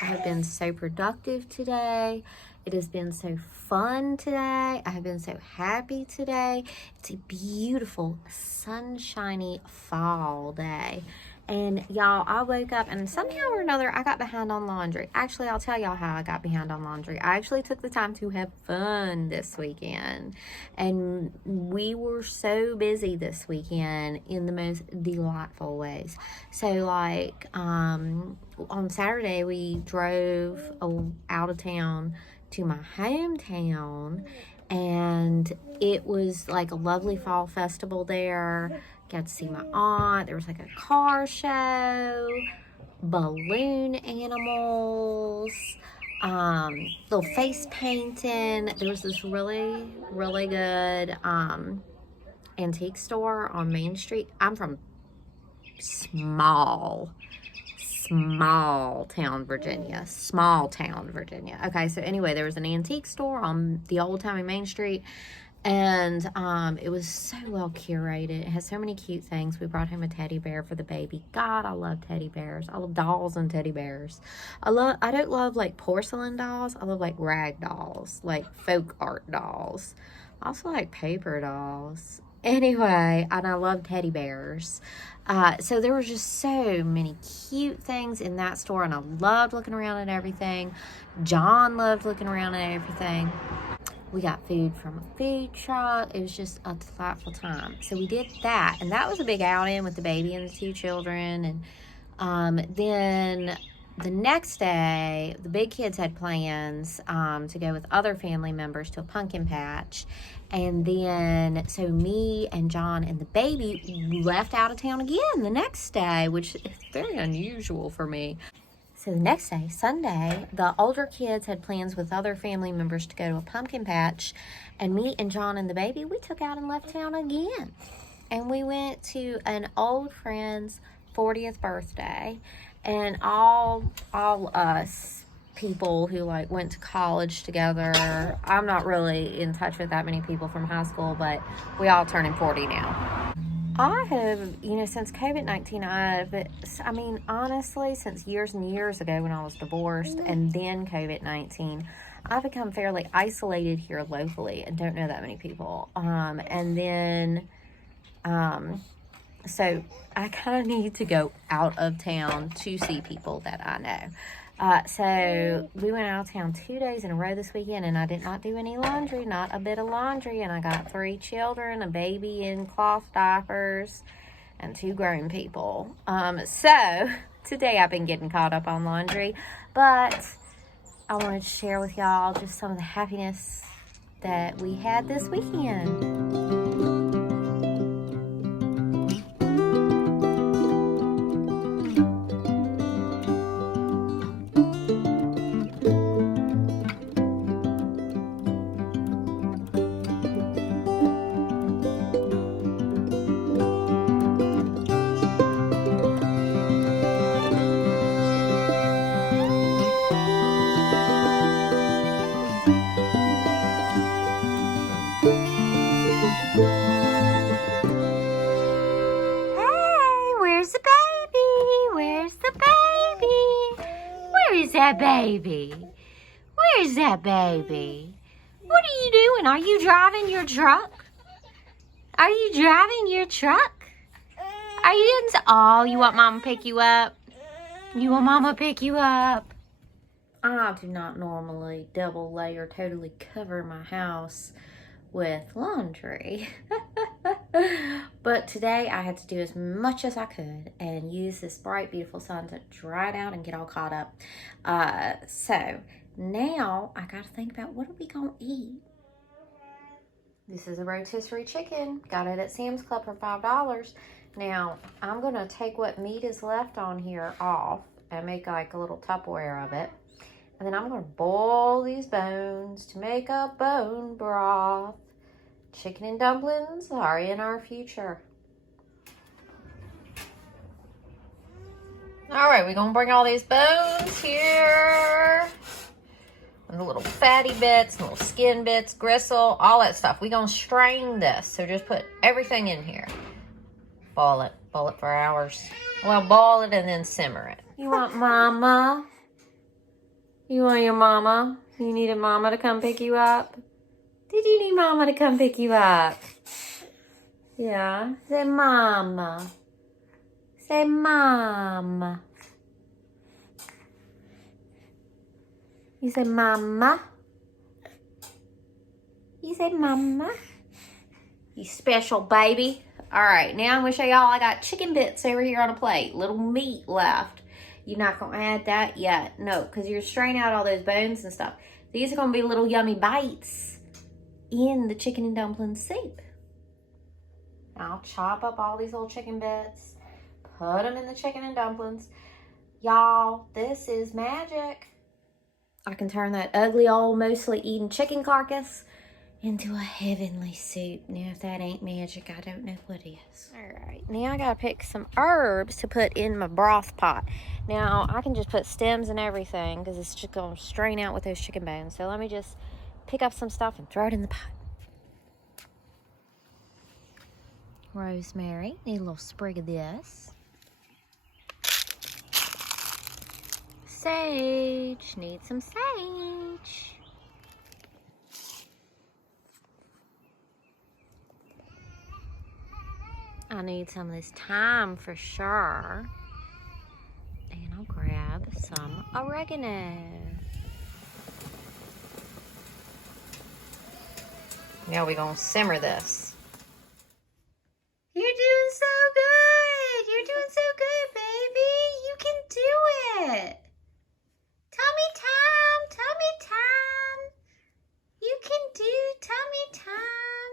I have been so productive today. It has been so fun today. I have been so happy today. It's a beautiful, sunshiny fall day. And y'all, I woke up and somehow or another I got behind on laundry. Actually, I'll tell y'all how I got behind on laundry. I actually took the time to have fun this weekend. And we were so busy this weekend in the most delightful ways. So like on Saturday we drove out of town to my hometown, and it was like a lovely fall festival there. Got to see my aunt. There was like a car show, balloon animals, little face painting. There was this really, really good antique store on Main Street. I'm from small town Virginia. Okay, so anyway, there was an antique store on the old timey Main Street. And it was so well curated. It has so many cute things. We brought home a teddy bear for the baby. God, I love teddy bears. I love dolls and teddy bears. I don't love like porcelain dolls. I love like rag dolls, like folk art dolls. I also like paper dolls. Anyway, and I love teddy bears. So there were just so many cute things in that store, and I loved looking around at everything. John loved looking around at everything. We got food from a food truck. It was just a delightful time. So we did that, and that was a big outing with the baby and the two children. And then the next day, the big kids had plans to go with other family members to a pumpkin patch. And then, so me and John and the baby left out of town again the next day, which is very unusual for me. So the next day, Sunday, the older kids had plans with other family members to go to a pumpkin patch. And me and John and the baby, we took out and left town again. And we went to an old friend's 40th birthday. And all us people who like went to college together, I'm not really in touch with that many people from high school, but we all turning 40 now. I have, since COVID-19, I mean, honestly, since years and years ago when I was divorced and then COVID-19, I've become fairly isolated here locally and don't know that many people. So I kind of need to go out of town to see people that I know. So we went out of town 2 days in a row this weekend, and I did not do any laundry, not a bit of laundry, and I got 3 children, a baby in cloth diapers, and 2 grown people. So today I've been getting caught up on laundry, but I wanted to share with y'all just some of the happiness that we had this weekend. That baby? Where's that baby? What are you doing? Are you driving your truck? Are you driving your truck? Are you doing oh, you want mama to pick you up? You want mama to pick you up? I do not normally double layer, totally cover my house with laundry. But today I had to do as much as I could and use this bright, beautiful sun to dry it out and get all caught up. So now I got to think about what are we going to eat. This is a rotisserie chicken. Got it at Sam's Club for $5. Now I'm going to take what meat is left on here off and make like a little Tupperware of it. And then I'm going to boil these bones to make a bone broth. Chicken and dumplings are in our future. All right, we're going to bring all these bones here. And the little fatty bits, little skin bits, gristle, all that stuff. We're going to strain this. So just put everything in here. Boil it. Boil it for hours. Well, boil it and then simmer it. You want mama? You want your mama? You need a mama to come pick you up? Did you need mama to come pick you up? Yeah. Say mama. Say mama. You say mama. You say mama. You special baby. All right, now I'm going to show y'all I got chicken bits over here on a plate. Little meat left. You're not going to add that yet. No, because you're straining out all those bones and stuff. These are going to be little yummy bites in the chicken and dumpling soup. Now I'll chop up all these little chicken bits, put them in the chicken and dumplings. Y'all, this is magic. I can turn that ugly old mostly eaten chicken carcass into a heavenly soup. Now if that ain't magic, I don't know what is. All right, now I gotta pick some herbs to put in my broth pot. Now I can just put stems and everything because it's just gonna strain out with those chicken bones. So let me just pick up some stuff and throw it in the pot. Rosemary, need a little sprig of this. Sage, need some sage. I need some of this thyme for sure. And I'll grab some oregano. Now we're going to simmer this. You're doing so good. You're doing so good, baby. You can do it. Tummy time. Tummy time. You can do tummy time.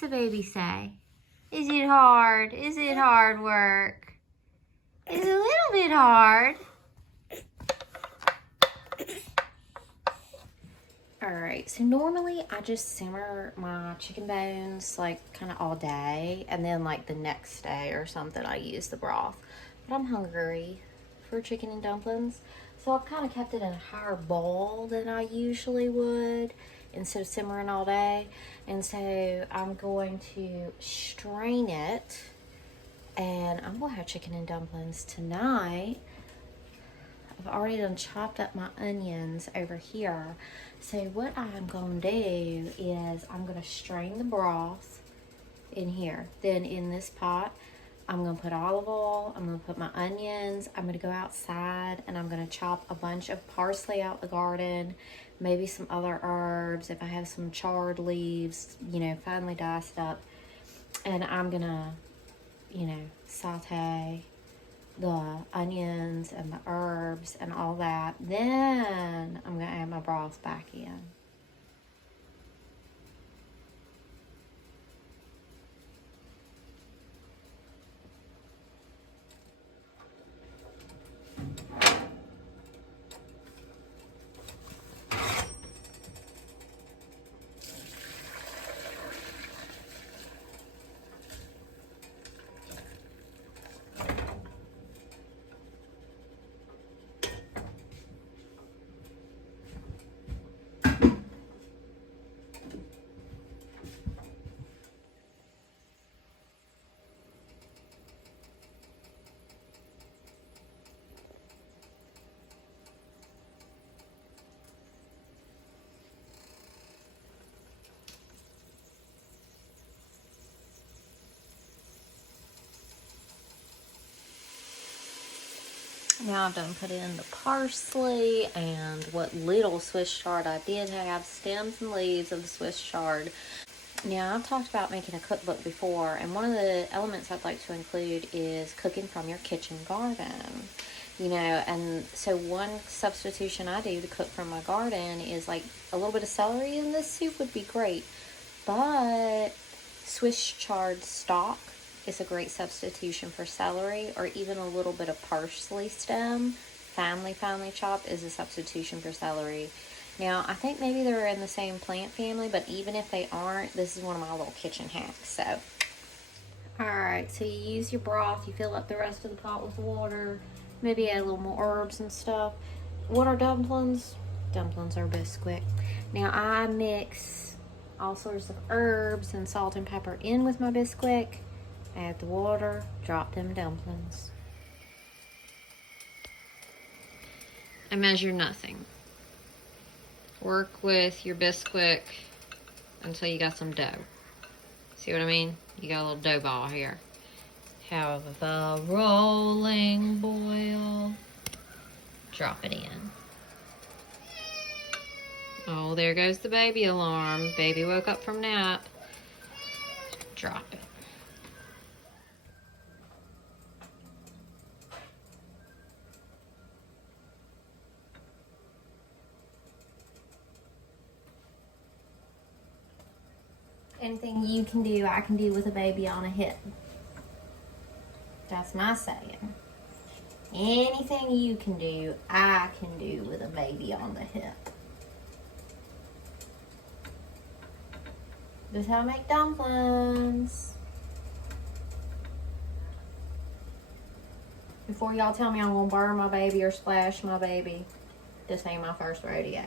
What's the baby say? Is it hard? Is it hard work? It's a little bit hard. Alright, so normally I just simmer my chicken bones like kind of all day, and then like the next day or something I use the broth. But I'm hungry for chicken and dumplings, so I've kind of kept it in a higher boil than I usually would instead of simmering all day. And so I'm going to strain it, and I'm going to have chicken and dumplings tonight. I've already done chopped up my onions over here. So what I'm going to do is I'm going to strain the broth in here. Then in this pot, I'm going to put olive oil. I'm going to put my onions. I'm going to go outside and I'm going to chop a bunch of parsley out the garden. Maybe some other herbs. If I have some charred leaves, you know, finely diced up. And I'm going to, you know, saute the onions and the herbs and all that. Then I'm going to add my broth back in. Now I've done put in the parsley and what little Swiss chard I did have, stems and leaves of the Swiss chard. Now I've talked about making a cookbook before, and one of the elements I'd like to include is cooking from your kitchen garden. You know, and so one substitution I do to cook from my garden is like a little bit of celery in this soup would be great, but Swiss chard stock is a great substitution for celery, or even a little bit of parsley stem, finely chopped, is a substitution for celery. Now, I think maybe they're in the same plant family, but even if they aren't, this is one of my little kitchen hacks. So, alright, so you use your broth, you fill up the rest of the pot with water, maybe add a little more herbs and stuff. What are dumplings? Dumplings are Bisquick. Now, I mix all sorts of herbs and salt and pepper in with my Bisquick. Add the water, drop them dumplings. I measure nothing. Work with your Bisquick until you got some dough. See what I mean? You got a little dough ball here. Have a rolling boil. Drop it in. Oh, there goes the baby alarm. Baby woke up from nap. Drop it. Anything you can do, I can do with a baby on a hip. That's my saying. Anything you can do, I can do with a baby on the hip. This is how I make dumplings. Before y'all tell me I'm gonna burn my baby or splash my baby, this ain't my first rodeo.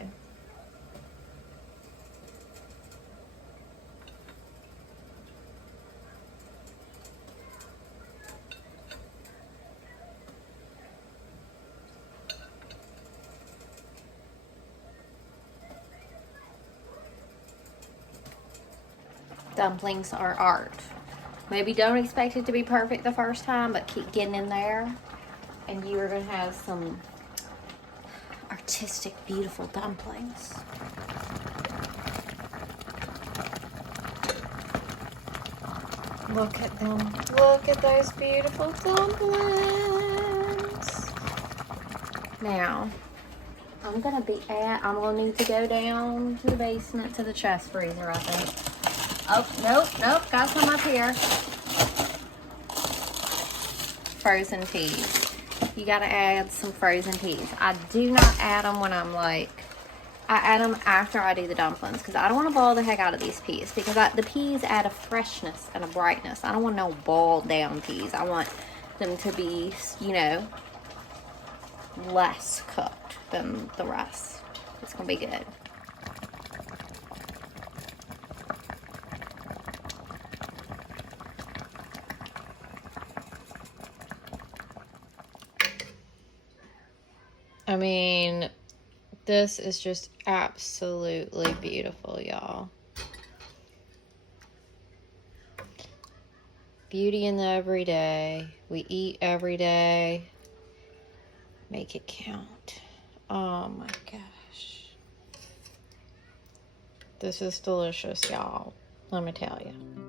Dumplings are art. Maybe don't expect it to be perfect the first time, but keep getting in there, and you are going to have some artistic, beautiful dumplings. Look at them. Look at those beautiful dumplings. Now, I'm going to need to go down to the basement to the chest freezer, I think. Oh, nope, got some up here. Frozen peas. You gotta add some frozen peas. I do not add them when I'm like, I add them after I do the dumplings because I don't want to boil the heck out of these peas because the peas add a freshness and a brightness. I don't want no boiled down peas. I want them to be, you know, less cooked than the rest. It's gonna be good. I mean, this is just absolutely beautiful, y'all. Beauty in the everyday. We eat every day. Make it count. Oh my gosh. This is delicious, y'all. Let me tell you.